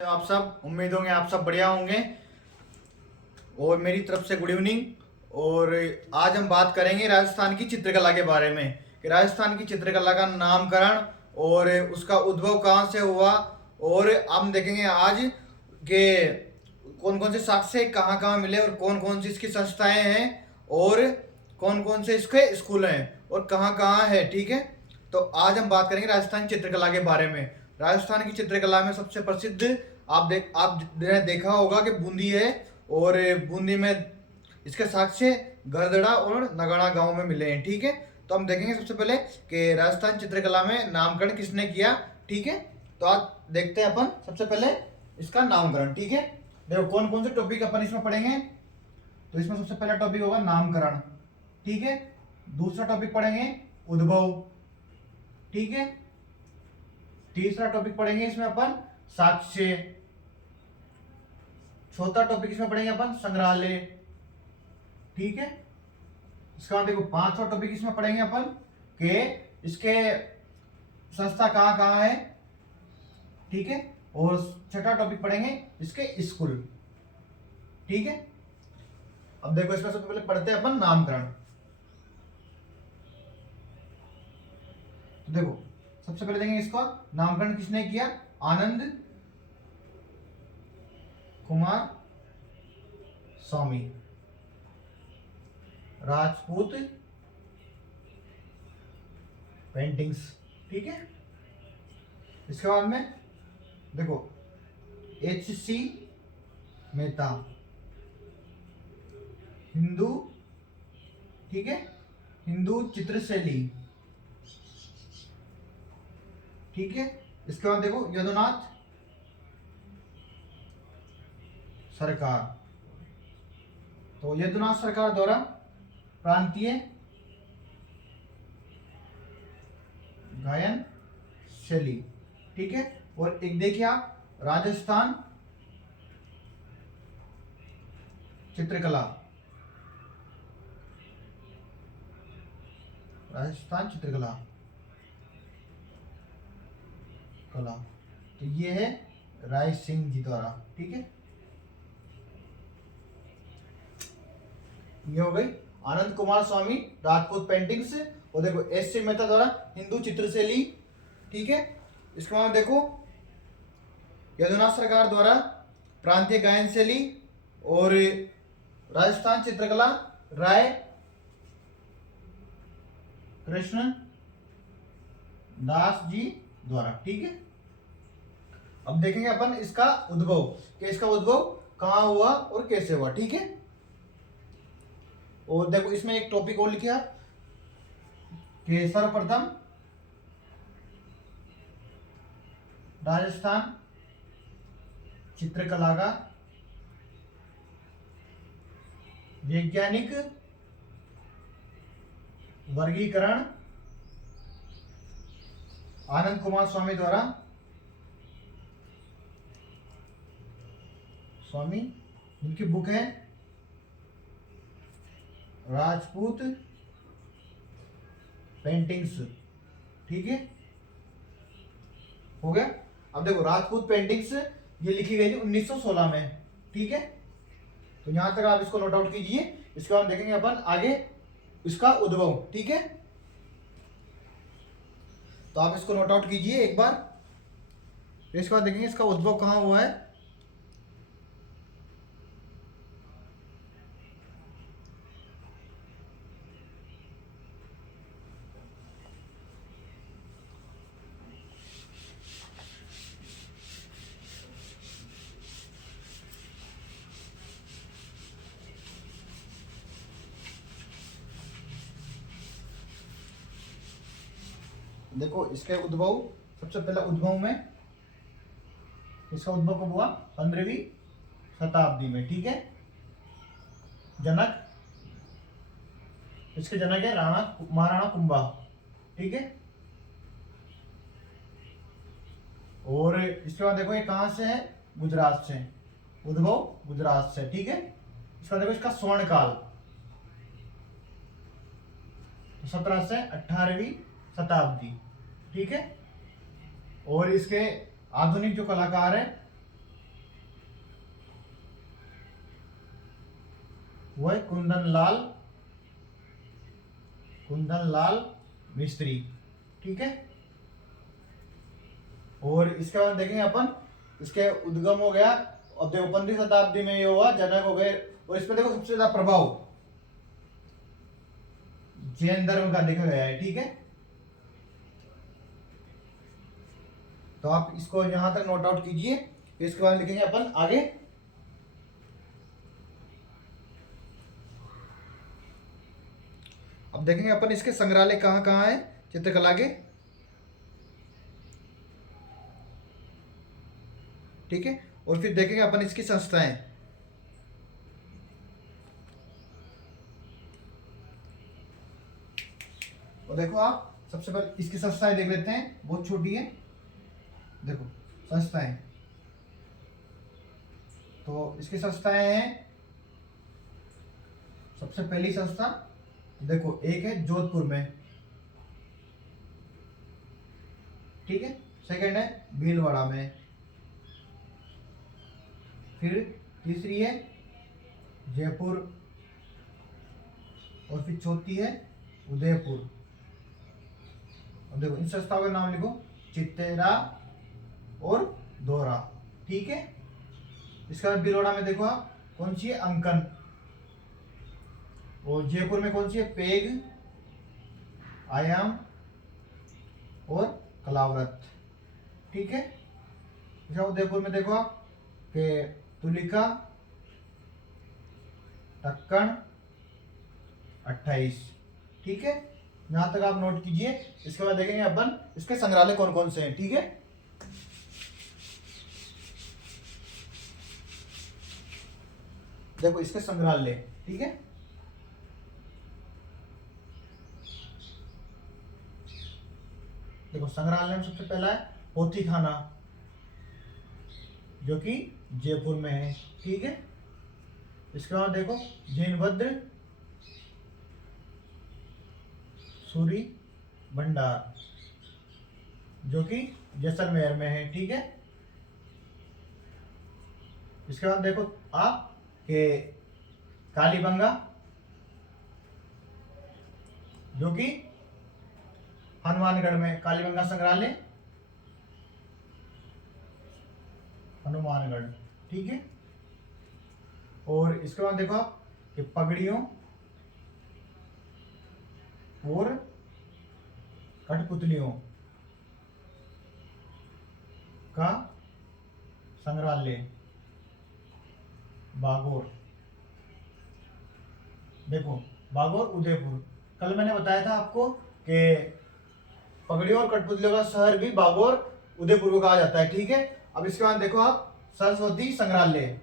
आप सब उम्मीद होंगे आप सब बढ़िया होंगे और मेरी तरफ से गुड इवनिंग। और आज हम बात करेंगे राजस्थान की चित्रकला के बारे में कि राजस्थान की चित्रकला का नामकरण और उसका उद्भव कहाँ से हुआ। और हम देखेंगे आज कि कौन कौन से साक्ष्य कहाँ कहाँ मिले और कौन कौन सी इसकी संस्थाएं हैं और कौन कौन से इसके स्कूल हैं और कहाँ कहाँ है। ठीक है, तो आज हम बात करेंगे राजस्थान की चित्रकला के बारे में। राजस्थान की चित्रकला में सबसे प्रसिद्ध आपने देखा होगा कि बूंदी है। और बूंदी में इसके साक्ष्य गरदड़ा और नगाड़ा गांव में मिले हैं। ठीक है, तो हम देखेंगे सबसे पहले कि राजस्थान चित्रकला में नामकरण किसने किया। ठीक है, तो आज देखते हैं अपन सबसे पहले इसका नामकरण। ठीक है, देखो कौन कौन से टॉपिक अपन इसमें पढ़ेंगे। तो इसमें सबसे पहला टॉपिक होगा नामकरण। ठीक है, दूसरा टॉपिक पढ़ेंगे उद्भव। ठीक है, तीसरा टॉपिक पढ़ेंगे इसमें अपन साक्ष्य। चौथा टॉपिक इसमें पढ़ेंगे अपन संग्रहालय। ठीक है, इसके बाद देखो पांचवा टॉपिक इसमें पढ़ेंगे अपन कि इसके संस्था कहाँ कहाँ है। ठीक है, और छठा टॉपिक पढ़ेंगे इसके स्कूल। ठीक है, अब देखो इसमें सबसे पहले पढ़ते हैं अपन नामकरण। तो देखो सबसे पहले देखेंगे इसका नामकरण किसने किया। आनंद कुमार स्वामी, राजपूत पेंटिंग्स। ठीक है, इसके बाद में देखो H.C. मेहता, हिंदू। ठीक है, हिंदू चित्रशैली। ठीक है, इसके बाद देखो यदुनाथ सरकार। तो यदुनाथ सरकार द्वारा प्रांतीय गायन शैली। ठीक है, और एक देखिए आप राजस्थान चित्रकला, राजस्थान चित्रकला कला। तो ये है राय सिंह जी द्वारा। ठीक है, ये हो गई आनंद कुमार स्वामी राजपूत पेंटिंग्स। और देखो H.C. मेहता द्वारा हिंदू चित्रशैली। ठीक है, इसके बाद देखो यदुनाथ सरकार द्वारा प्रांतीय गायन शैली। और राजस्थान चित्रकला राय कृष्ण दास जी द्वारा। ठीक है, अब देखेंगे अपन इसका उद्भव कि इसका उद्भव कहाँ हुआ और कैसे हुआ। ठीक है, और देखो इसमें एक टॉपिक और लिखा कि सर्वप्रथम राजस्थान चित्रकला का वैज्ञानिक वर्गीकरण आनंद कुमार स्वामी द्वारा। स्वामी इनकी बुक है राजपूत पेंटिंग्स। ठीक है, हो गया। अब देखो राजपूत पेंटिंग्स ये लिखी गई थी 1916 में। ठीक है, तो यहां तक आप इसको नोट आउट कीजिए। इसके बाद देखेंगे अपन आगे इसका उद्भव। ठीक है, तो आप इसको नोट आउट कीजिए एक बार। इसके बाद देखेंगे इसका उद्भव कहाँ हुआ है। देखो इसके उद्भव सबसे पहला उद्भव में इसका उद्भव कब हुआ 15वीं शताब्दी में। ठीक है, जनक इसके जनक है राणा महाराणा कुंभा। ठीक है, और इसके बाद देखो ये कहां से है, गुजरात से। उद्भव गुजरात से। ठीक है, इसका देखो इसका स्वर्ण काल 17 से 18वीं शताब्दी। ठीक है, और इसके आधुनिक जो कलाकार है वो है कुंदन लाल मिस्त्री। ठीक है। और इसके बाद देखेंगे अपन, इसके उद्गम हो गया, अब देखो 15वीं शताब्दी में ये हुआ, जनक हो गए। और इसमें देखो सबसे ज्यादा प्रभाव जैन धर्म का देखा गया है। ठीक है। तो आप इसको यहां तक नोट आउट कीजिए। इसके बाद लिखेंगे अपन आगे। अब देखेंगे अपन इसके संग्रहालय कहाँ कहाँ है चित्रकला के। ठीक है। और फिर देखेंगे अपन इसकी संस्थाएं। और देखो आप सबसे पहले इसकी संस्थाएं देख लेते हैं, बहुत छोटी है। देखो संस्थाएं, तो इसकी संस्थाएं हैं। सबसे पहली संस्था देखो, एक है जोधपुर में। ठीक है। सेकंड है भीलवाड़ा में। फिर तीसरी है जयपुर। और फिर चौथी है उदयपुर। अब देखो इन संस्थाओं के नाम लिखो, चित्तेरा और दोहरा। ठीक है। इसके बाद भीलवाड़ा में देखो आप कौन सी है, अंकन। और जयपुर में कौन सी है, पेग, आयाम और कलाव्रत। ठीक है। उदयपुर में देखो आप के तुलिका, टक्कण, 28। ठीक है। यहां तक आप नोट कीजिए। इसके बाद देखेंगे अपन इसके संग्रहालय कौन कौन से हैं। ठीक है। देखो इसके संग्रहालय। ठीक है। देखो संग्रहालय में सबसे पहला है पोथी खाना, जो कि जयपुर में है। ठीक है। इसके बाद देखो जैनभद्र सूरी भंडार, जो कि जैसलमेर में है। ठीक है। इसके बाद देखो आप के कालीबंगा, जो कि हनुमानगढ़ में, कालीबंगा संग्रहालय हनुमानगढ़। ठीक है। और इसके बाद देखो आप कि पगड़ियों और कठपुतलियों का संग्रहालय बागोर। देखो बागोर उदयपुर। कल मैंने बताया था आपको कि पगड़ियों और कठपुतलियों का शहर भी बागोर उदयपुर को कहा जाता है। ठीक है। अब इसके बाद देखो आप सरस्वती संग्रहालय,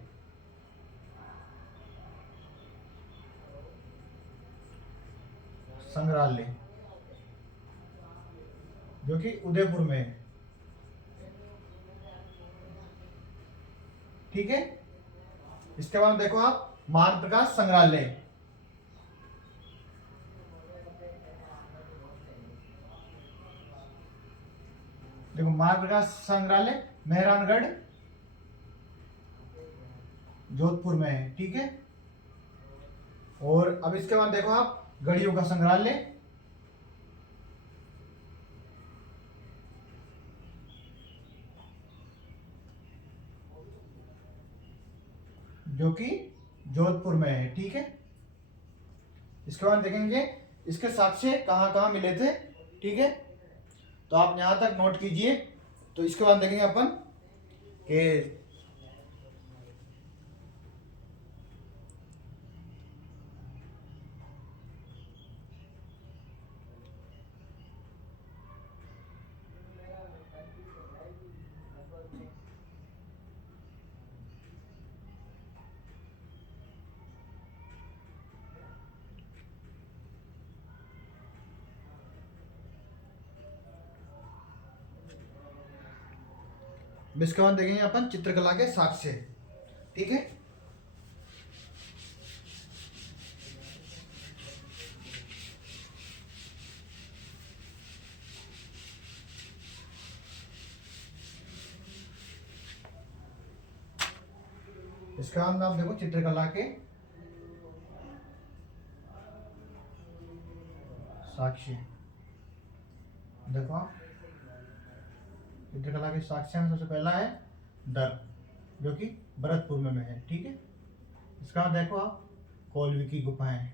जो कि उदयपुर में है। ठीक है। इसके बाद देखो आप मान प्रकाश संग्रहालय, देखो मान प्रकाश संग्रहालय मेहरानगढ़ जोधपुर में है। ठीक है। और अब इसके बाद देखो आप गढ़ियों का संग्रहालय, जो कि जोधपुर में है। ठीक है। इसके बाद देखेंगे इसके साक्ष्य कहाँ कहाँ मिले थे। ठीक है। तो आप यहां तक नोट कीजिए। तो इसके बाद देखेंगे अपन कि इसके बाद देखेंगे अपन चित्रकला के साक्ष्य। ठीक है। इसका नाम देखो चित्रकला के साक्ष्य। देखो चित्रकला के साक्ष्य में सबसे पहला है दर, जो कि भरतपुर में है, ठीक है। इसका देखो आप कोलवी की गुफाएं,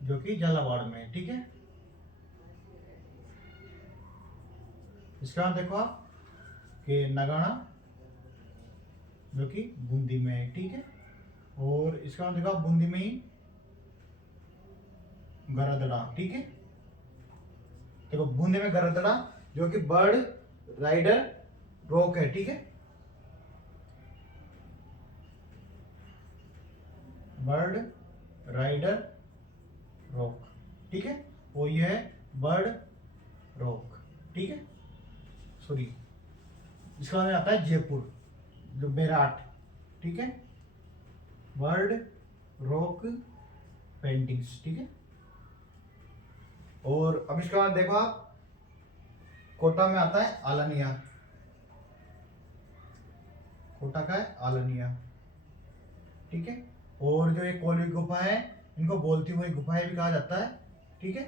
जो कि झालावाड़ में है, ठीक है। इसके बाद देखो आप कि नगाना, जो कि बूंदी में है, ठीक है। और इसके बाद देखो आप बूंदी में ही गरदड़ा, ठीक है। देखो बूंदी में गरदड़ा, जो कि बर्ड राइडर रॉक है, ठीक है। बर्ड राइडर रॉक, ठीक है। और यह है बर्ड रॉक, ठीक है, सॉरी। इसका बाद आता है जयपुर, जो मेरठ, ठीक है। बर्ड रॉक पेंटिंग्स, ठीक है। और अब इसके बाद देखो आप कोटा में आता है आलनिया, कोटा का है आलनिया, ठीक है। और जो ये कोलवी गुफा है, इनको बोलती हुई गुफाएं भी कहा जाता है, ठीक है,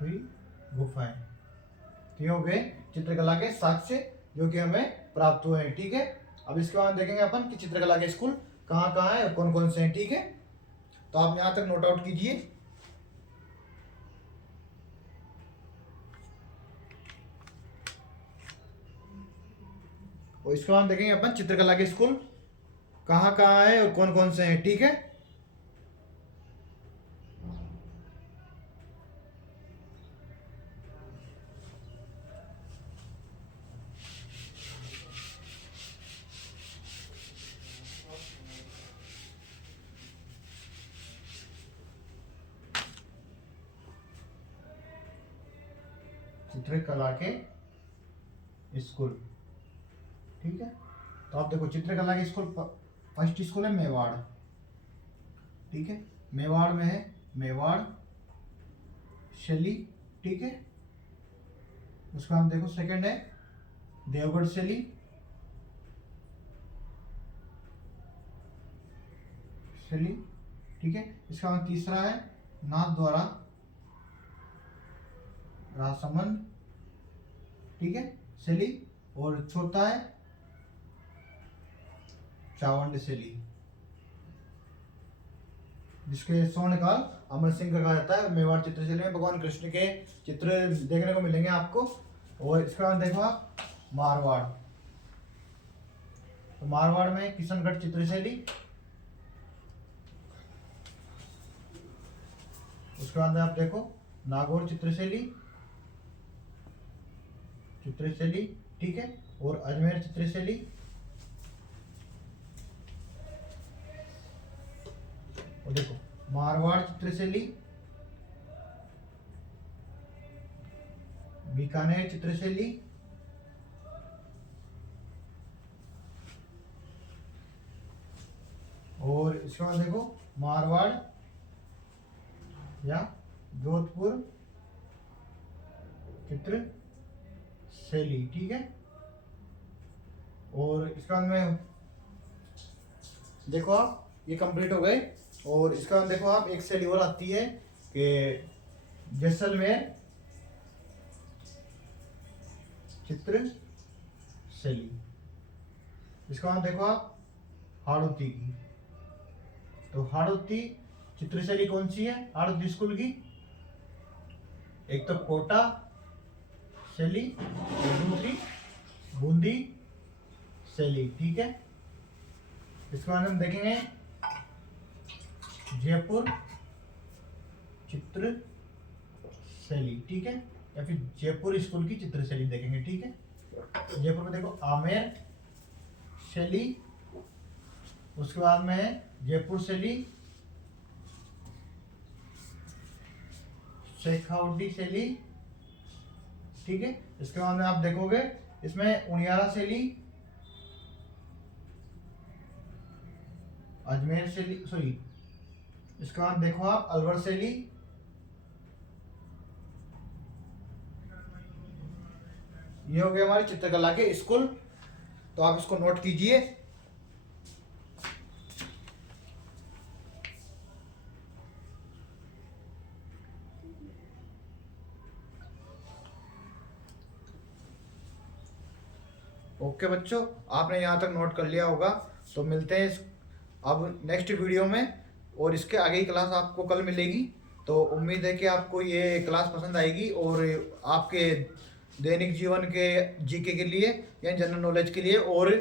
हुई गुफाएं। तो ये हो गए चित्रकला के साक्ष्य जो कि हमें प्राप्त हुए हैं, ठीक है। अब इसके बाद देखेंगे अपन कि चित्रकला के स्कूल कहाँ कहाँ है और कौन कौन से हैं, ठीक है। तो आप यहाँ तक नोट आउट कीजिए। और इसके बाद देखेंगे अपन चित्रकला के स्कूल कहाँ कहाँ है और कौन कौन से हैं, ठीक है। चित्रकला के स्कूल, ठीक है। तो आप देखो चित्रकला के स्कूल, फर्स्ट स्कूल है मेवाड़, ठीक है। मेवाड़ में है मेवाड़ शैली, ठीक है। उसका हम देखो सेकंड है देवगढ़ शैली, ठीक है। इसका हम तीसरा है नाथ द्वारा राजसमंद, ठीक है, शैली। और चौथा है चावंड शैली, जिसके स्वर्णकाल अमर सिंह का कहा जाता है। मेवाड़ चित्र शैली में भगवान कृष्ण के चित्र देखने को मिलेंगे आपको। और इसके बाद देखो आप मारवाड़, तो मारवाड़ में किशनगढ़ चित्र शैली। उसके बाद आप देखो नागौर चित्रशैली, ठीक है। और अजमेर चित्रशैली। और देखो मारवाड़ चित्रशैली, बीकानेर चित्रशैली, और इसके बाद देखो मारवाड़ या जोधपुर चित्र शैली, ठीक है। और इसका बाद में देखो आप ये कंप्लीट हो गए। और इसका बाद देखो आप एक शैली और आती है कि जैसलमेर चित्र शैली। इसका बाद देखो आप हाड़ौती की, तो हाड़ौती चित्र शैली कौन सी है हाड़ौती स्कूल की? एक तो कोटा शैली और दूसरी बूंदी शैली, ठीक है। इसके बाद हम देखेंगे जयपुर चित्र शैली, ठीक है, या फिर जयपुर स्कूल की चित्र शैली देखेंगे, ठीक है। जयपुर में देखो आमेर शैली, उसके बाद में है जयपुर शैली, शेखावटी शैली, ठीक है। इसके बाद में आप देखोगे इसमें उनियारा शैली, अजमेर शैली, सॉरी, इसके बाद देखो आप अलवर शैली, ये हो गया हमारी चित्रकला के स्कूल। तो आप इसको नोट कीजिए। ओके बच्चों, आपने यहाँ तक नोट कर लिया होगा। तो मिलते हैं अब नेक्स्ट वीडियो में, और इसके आगे की क्लास आपको कल मिलेगी। तो उम्मीद है कि आपको ये क्लास पसंद आएगी और आपके दैनिक जीवन के जीके के लिए या जनरल नॉलेज के लिए और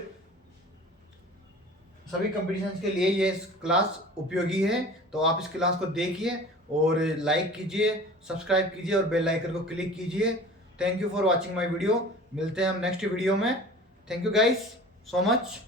सभी कंपटीशंस के लिए ये क्लास उपयोगी है। तो आप इस क्लास को देखिए और लाइक कीजिए, सब्सक्राइब कीजिए और बेल आइकन को क्लिक कीजिए। Thank you for watching my video. मिलते हैं हम नेक्स्ट वीडियो में। Thank you guys so much.